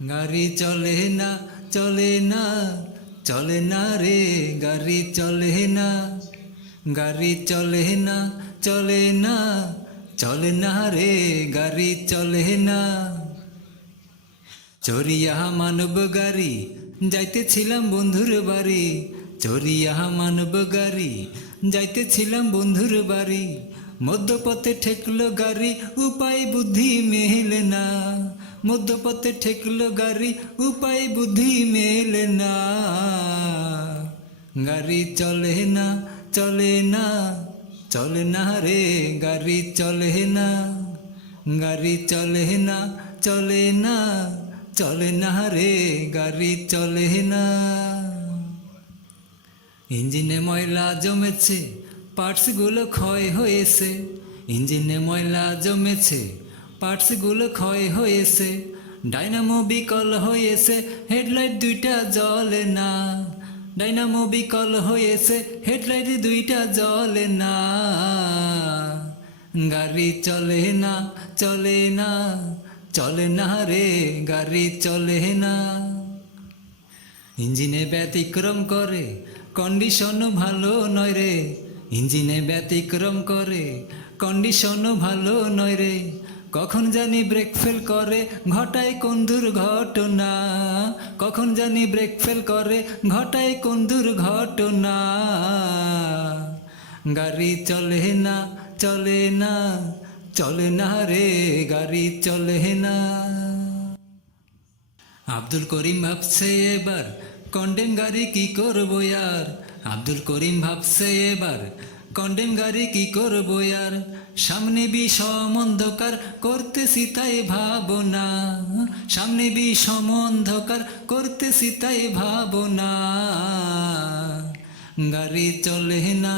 গাড়ি চলে না, চলে না, চলে না রে, গাড়ি চলে না, গাড়ি চলে না, চলে না, চলে না রে, গাড়ি চলে না। চরিয়া মানব গাড়ি, যাইতেছিলাম বন্ধুর বাড়ি, চরিয়া মানব গাড়ি, যাইতেছিলাম বন্ধুর বাড়ি, মধ্যপথে ঠেকলো গাড়ি, উপায় বুদ্ধি মেলে না, মধ্যপথে ঠেকলো গাড়ি, উপায় বুদ্ধি মেলে না। গাড়ি চলে না, চলে না, চলে না রে, গাড়ি চলে না, গাড়ি চলে না, চলে না, চলে না রে, গাড়ি চলে না। ইঞ্জিনে ময়লা জমেছে, পার্টসগুলো ক্ষয় হয়েছে, ইঞ্জিনে ময়লা জমেছে, পার্টসগুলো ক্ষয় হয়েছে, ডাইনামো বিকল হয়েছে, হেডলাইট দুইটা জ্বলে না, ডাইনামো বিকল হয়েছে, হেডলাইট দুইটা জ্বলে না। গাড়ি চলে না, চলে না, চলে না রে, গাড়ি চলে না। ইঞ্জিনে ব্যতিক্রম করে, কন্ডিশনও ভালো নয় রে, ইঞ্জিনে ব্যতিক্রম করে, কন্ডিশনও ভালো নয় রে, কখন জানি ব্রেক ফেল করে, ঘটায় কোন দুর্ঘটনা, কখন জানি ব্রেক ফেল করে, ঘটায় কোন দুর্ঘটনা। গাড়ি চলে না, চলে না, চলে না রে, গাড়ি চলে না। আব্দুল করিম ভাবছে এবার কন্ডেম গাড়ি কি করবো আর, আব্দুল করিম ভাবছে এবার কন্ডেম গাড়ি কি করবো আর, সামনে বিষম অন্ধকার করতেছি তাই ভাবনা, সামনে বিষম অন্ধকার করতেছি তাই ভাবনা। গাড়ি চলে না,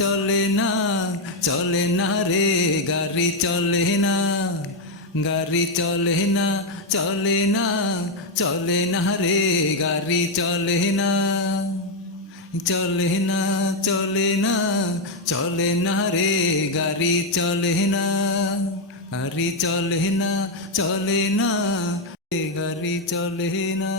চলে না, চলে না রে, গাড়ি চলে না, গাড়ি চলে না, চলে না, চলে না রে, গাড়ি চলে না, চলে না, চলে না, চলে না রে, গাড়ি চলে না, গাড়ি চলে না, চলে না, গাড়ি চলে না।